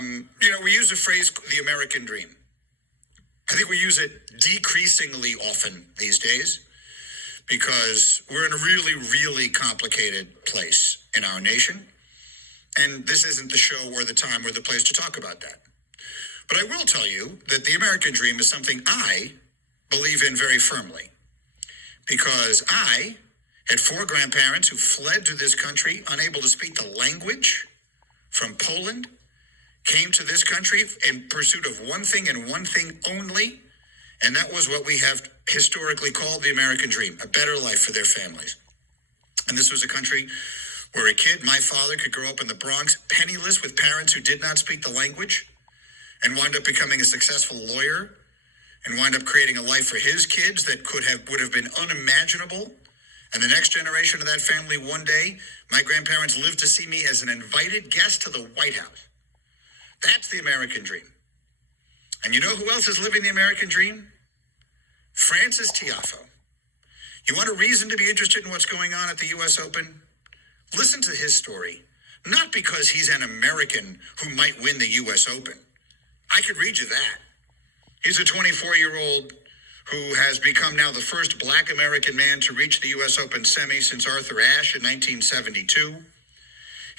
We use the phrase the American dream. I think we use it decreasingly often these days because we're in a really, really complicated place in our nation. And this isn't the show or the time or the place to talk about that. But I will tell you that the American dream is something I believe in very firmly because I had 4 grandparents who fled to this country unable to speak the language from Poland, came to this country in pursuit of one thing and one thing only, and that was what we have historically called the American dream, a better life for their families. And this was a country where a kid, my father, could grow up in the Bronx, penniless with parents who did not speak the language, and wind up becoming a successful lawyer, and wind up creating a life for his kids that would have been unimaginable. And the next generation of that family, one day, my grandparents lived to see me as an invited guest to the White House. That's the American dream. And you know who else is living the American dream? Frances Tiafoe. You want a reason to be interested in what's going on at the U.S. Open? Listen to his story. Not because he's an American who might win the U.S. Open. I could read you that. He's a 24-year-old who has become now the first Black American man to reach the U.S. Open semi since Arthur Ashe in 1972.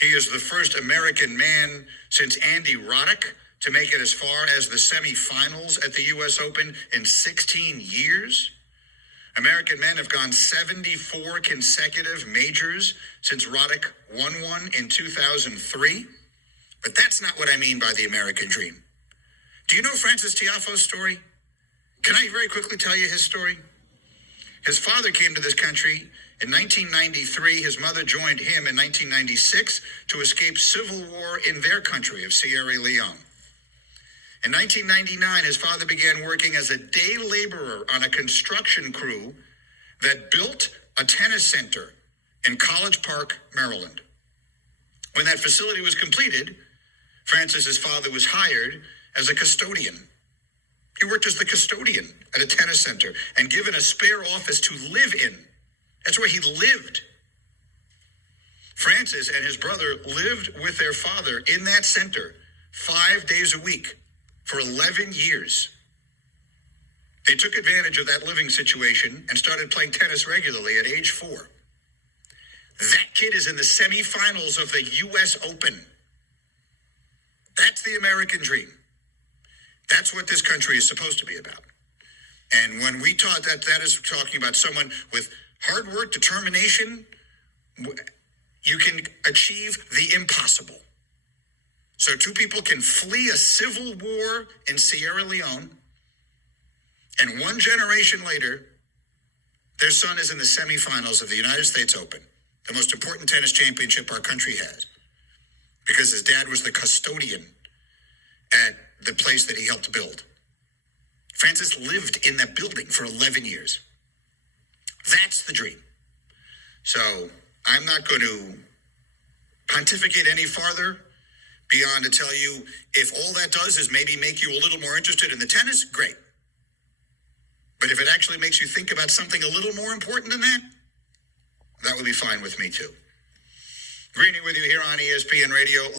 He is the first American man since Andy Roddick to make it as far as the semifinals at the U.S. Open in 16 years. American men have gone 74 consecutive majors since Roddick won one in 2003. But that's not what I mean by the American dream. Do you know Frances Tiafoe's story? Can I very quickly tell you his story? His father came to this country in 1993. His mother joined him in 1996 to escape civil war in their country of Sierra Leone. In 1999, his father began working as a day laborer on a construction crew that built a tennis center in College Park, Maryland. When that facility was completed, Francis's father was hired as a custodian. He worked as the custodian at a tennis center and given a spare office to live in. That's where he lived. Francis and his brother lived with their father in that center 5 days a week for 11 years. They took advantage of that living situation and started playing tennis regularly at age 4. That kid is in the semifinals of the U.S. Open. That's the American dream. That's what this country is supposed to be about. And when we taught that, that is talking about someone with hard work, determination. You can achieve the impossible. So 2 people can flee a civil war in Sierra Leone, and 1 generation later, their son is in the semifinals of the United States Open, the most important tennis championship our country has, because his dad was the custodian at the place that he helped build. Francis lived in that building for 11 years. That's the dream. So I'm not going to pontificate any farther beyond to tell you if all that does is maybe make you a little more interested in the tennis, great. But if it actually makes you think about something a little more important than that, that would be fine with me too. Greeny with you here on ESPN Radio.